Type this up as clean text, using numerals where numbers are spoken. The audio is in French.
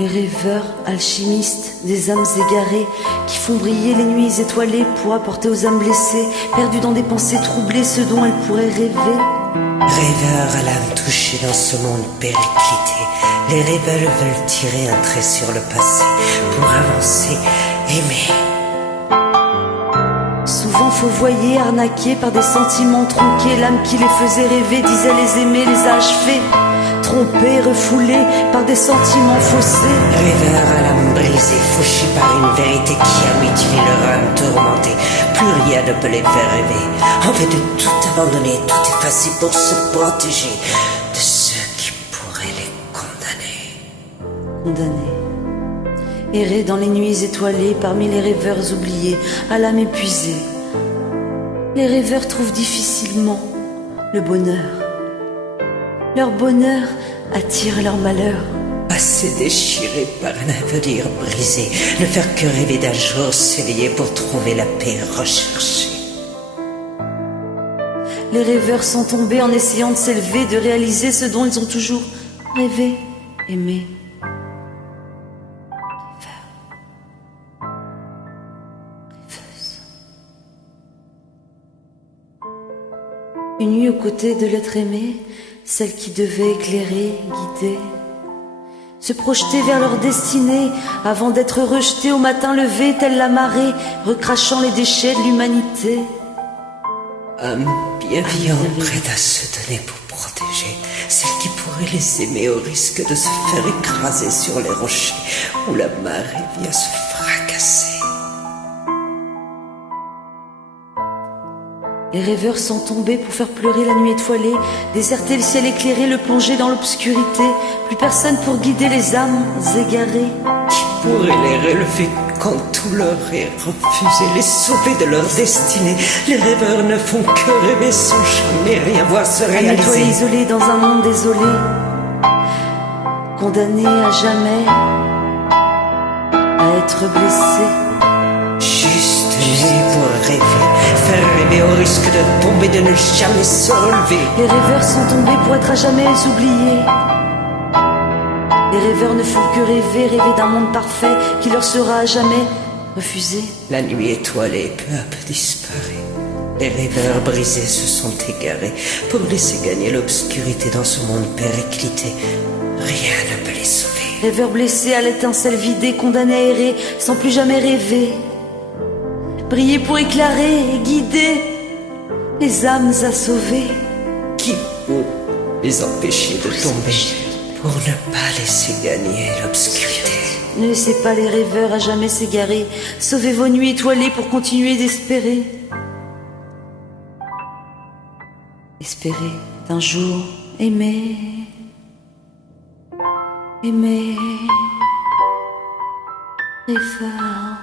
Les rêveurs alchimistes, des âmes égarées, qui font briller les nuits étoilées pour apporter aux âmes blessées, perdues dans des pensées troublées, ce dont elles pourraient rêver. Rêveurs à l'âme touchée dans ce monde périclité, les rêveurs veulent tirer un trait sur le passé pour avancer, aimer. Souvent fourvoyés, arnaqués par des sentiments tronqués, l'âme qui les faisait rêver disait les aimer, les a achevés. Trompés, refoulés par des sentiments faussés. Rêveurs à l'âme brisée, fauchés par une vérité qui a mutilé leur âme tourmentée. Plus rien ne peut les faire rêver. En fait de tout abandonner, tout effacer pour se protéger de ceux qui pourraient les condamner. Condamnés, errer dans les nuits étoilées parmi les rêveurs oubliés, à l'âme épuisée. Les rêveurs trouvent difficilement le bonheur. Leur bonheur attire leur malheur. Passé déchiré par un avenir brisé, ne faire que rêver d'un jour s'éveiller pour trouver la paix recherchée. Les rêveurs sont tombés en essayant de s'élever, de réaliser ce dont ils ont toujours rêvé, aimé. Une nuit aux côtés de l'être aimé, celle qui devait éclairer, guider, se projeter vers leur destinée, avant d'être rejetée au matin levé, telle la marée, recrachant les déchets de l'humanité. Âme bienveillante, prête à se donner pour protéger, celle qui pourrait les aimer au risque de se faire écraser sur les rochers, où la marée vient se fracasser. Les rêveurs sont tombés pour faire pleurer la nuit étoilée, déserter le ciel éclairé, le plonger dans l'obscurité. Plus personne pour guider les âmes égarées. Qui pourrait les relever quand tout leur est refusé, les sauver de leur destinée. Les rêveurs ne font que rêver sans jamais rien voir se réaliser. Un étoile isolé dans un monde désolé, condamné à jamais à être blessé. Juste né pour rêver, faire rêver au risque de tomber, de ne jamais se relever. Les rêveurs sont tombés pour être à jamais oubliés. Les rêveurs ne font que rêver, rêver d'un monde parfait qui leur sera à jamais refusé. La nuit étoilée peu à peu disparaît. Les rêveurs brisés se sont égarés pour laisser gagner l'obscurité dans ce monde périclité. Rien ne peut les sauver. Rêveurs blessés à l'étincelle vidée, condamnés à errer sans plus jamais rêver. Briller pour éclairer et guider les âmes à sauver. Qui peut les empêcher de tomber pour ne pas laisser gagner l'obscurité? Ne laissez pas les rêveurs à jamais s'égarer. Sauvez vos nuits étoilées pour continuer d'espérer. Espérer d'un jour aimer. Aimer. Rêveur.